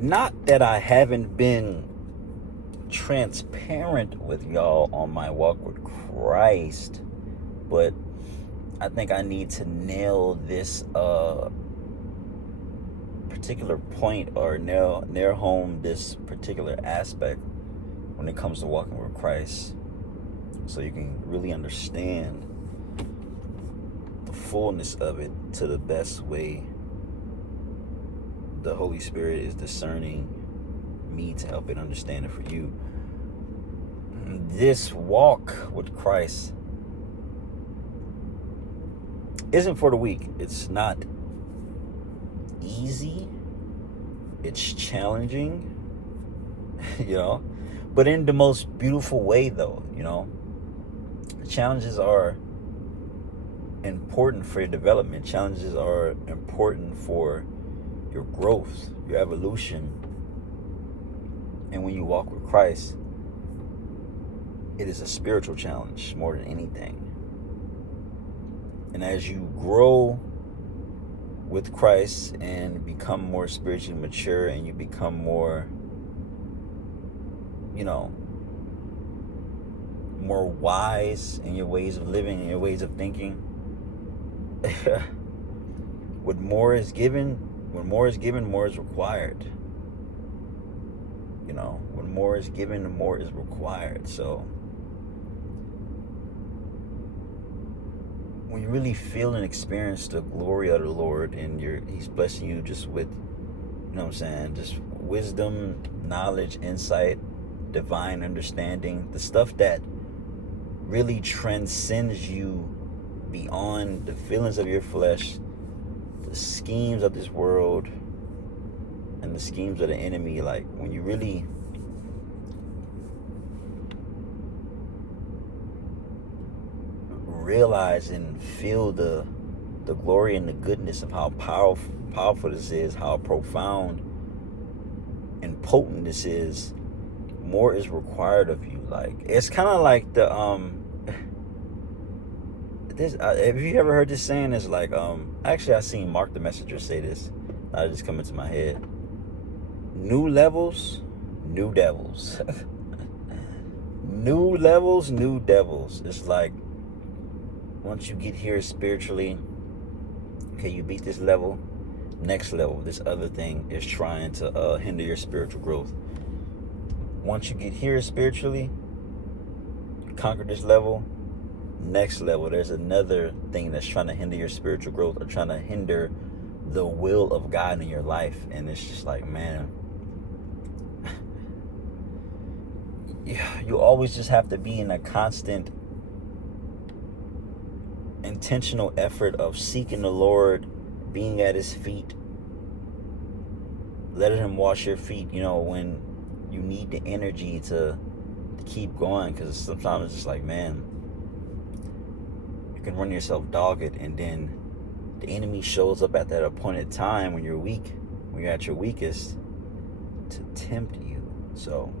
Not that I haven't been transparent with y'all on my walk with Christ, but I think I need to nail this particular point, or nail home this particular aspect when it comes to walking with Christ, so you can really understand the fullness of it to the best way the Holy Spirit is discerning me to help it understand it for you. This walk with Christ isn't for the weak. It's not easy. It's challenging, but in the most beautiful way, though. Challenges are important for your development. Challenges are important for your growth, your evolution. And when you walk with Christ, it is a spiritual challenge more than anything. And as you grow with Christ and become more spiritually mature, and you become more, more wise in your ways of living and your ways of thinking, when more is given, more is required. When more is given, more is required. So when you really feel and experience the glory of the Lord, and He's blessing you just with, just wisdom, knowledge, insight, divine understanding, the stuff that really transcends you beyond the feelings of your flesh, the schemes of this world, and the schemes of the enemy. Like, when you really realize and feel the glory and the goodness of how powerful this is, how profound and potent this is, more is required of you. Like, it's kind of like the this. Have you ever heard this saying? It's like actually, I seen Mark the Messenger say this. That just come into my head. New levels, new devils. New levels, new devils. It's like, once you get here spiritually, okay, you beat this level, next level, this other thing is trying to hinder your spiritual growth. Once you get here spiritually, you conquer this level, next level, there's another thing that's trying to hinder your spiritual growth, or trying to hinder the will of God in your life. And it's just like, man, you always just have to be in a constant intentional effort of seeking the Lord, being at His feet, letting Him wash your feet, when you need the energy to keep going. Because sometimes it's just like, man, you can run yourself dogged, and then the enemy shows up at that appointed time when you're weak, when you're at your weakest, to tempt you. So,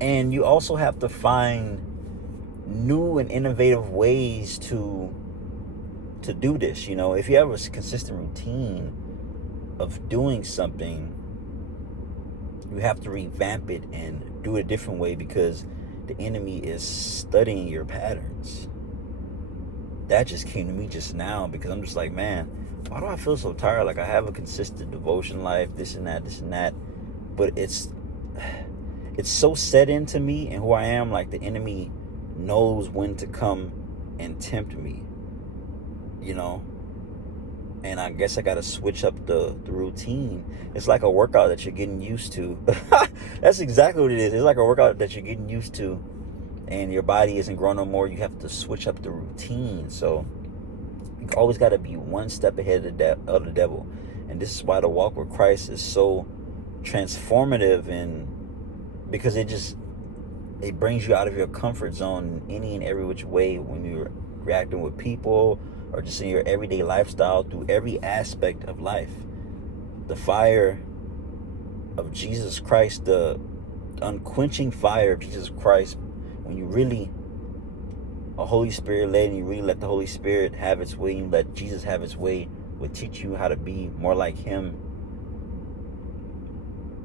and you also have to find new and innovative ways to do this. If you have a consistent routine of doing something, you have to revamp it and do it a different way, because the enemy is studying your patterns. That just came to me just now, because I'm just like, man, why do I feel so tired? Like, I have a consistent devotion life, this and that, but it's so set into me and who I am. Like, the enemy knows when to come and tempt me, and I guess I gotta switch up the routine. It's like a workout that you're getting used to. That's exactly what it is. It's like a workout that you're getting used to, and your body isn't growing no more. You have to switch up the routine. So you always got to be one step ahead of the devil. And this is why the walk with Christ is so transformative, and because it brings you out of your comfort zone in any and every which way, when you're reacting with people, or just in your everyday lifestyle, through every aspect of life. The fire of Jesus Christ, the unquenching fire of Jesus Christ, when you really a Holy Spirit led, and you really let the Holy Spirit have its way, and you let Jesus have its way, will teach you how to be more like Him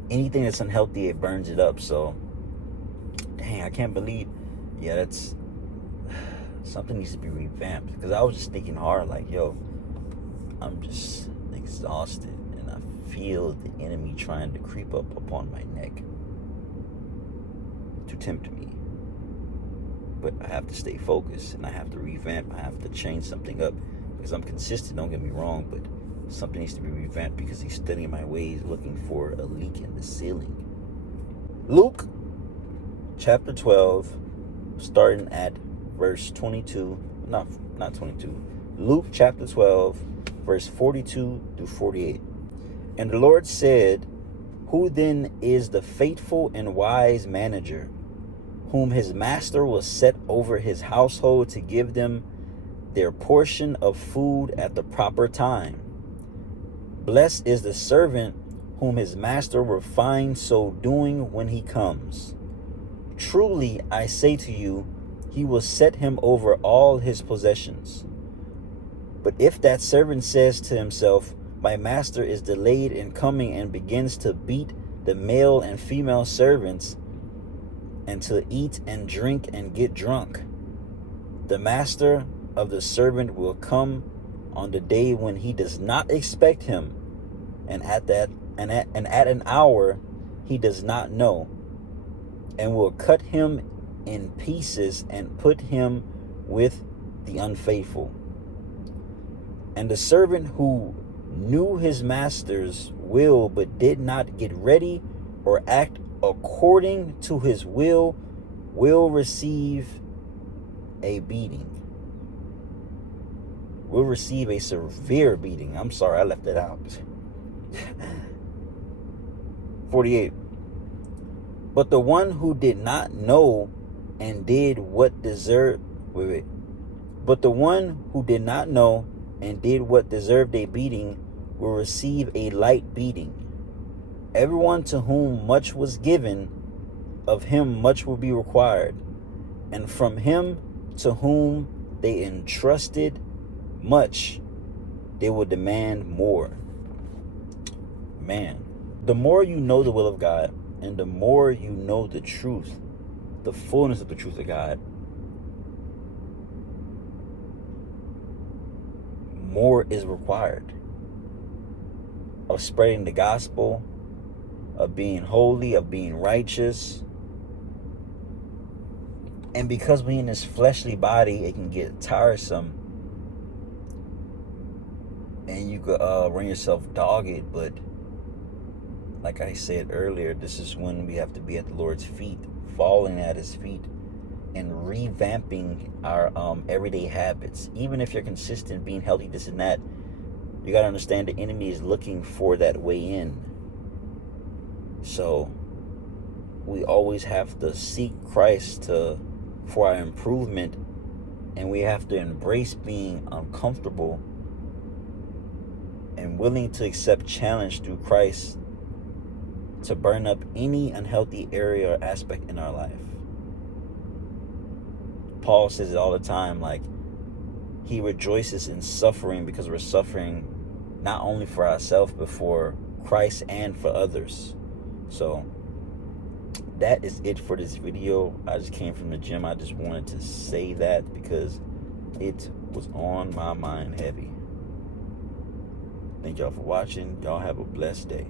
anything that's unhealthy, it burns it up. So, dang, I can't believe, yeah, that's, something needs to be revamped. Because I was just thinking hard, like, yo, I'm just exhausted, and I feel the enemy trying to creep up upon my neck to tempt me. But I have to stay focused, and I have to revamp. I have to change something up, because I'm consistent, don't get me wrong, but something needs to be revamped, because he's studying my ways, looking for a leak in the ceiling. Luke chapter 12, starting at verse 22, not 22. Luke chapter 12, verse 42 through 48. And the Lord said, who then is the faithful and wise manager, whom his master will set over his household to give them their portion of food at the proper time? Blessed is the servant whom his master will find so doing when he comes. Truly, I say to you, he will set him over all his possessions. But if that servant says to himself, my master is delayed in coming, and begins to beat the male and female servants, and to eat and drink and get drunk, the master of the servant will come on the day when he does not expect him, and at an hour he does not know, and will cut him in pieces and put him with the unfaithful. And the servant who knew his master's will but did not get ready or act according to his will receive a beating. Will receive a severe beating. I'm sorry, I left that out. 48. But the one who did not know and did what deserved But the one who did not know and did what deserved a beating will receive a light beating. Everyone to whom much was given, of him much will be required. And from him to whom they entrusted much, they will demand more. Man, the more you know the will of God, and the more you know the truth, the fullness of the truth of God, more is required of spreading the gospel, of being holy, of being righteous. And because we in this fleshly body, it can get tiresome, and you could run yourself dogged. But like I said earlier, this is when we have to be at the Lord's feet, falling at his feet, and revamping our everyday habits. Even if you're consistent, being healthy, this and that, you got to understand the enemy is looking for that way in. So we always have to seek Christ for our improvement, and we have to embrace being uncomfortable and willing to accept challenge through Christ to burn up any unhealthy area or aspect in our life. Paul says it all the time, like he rejoices in suffering, because we're suffering not only for ourselves but for Christ and for others. So that is it for this video. I just came from the gym. I just wanted to say that because it was on my mind heavy. Thank y'all for watching. Y'all have a blessed day.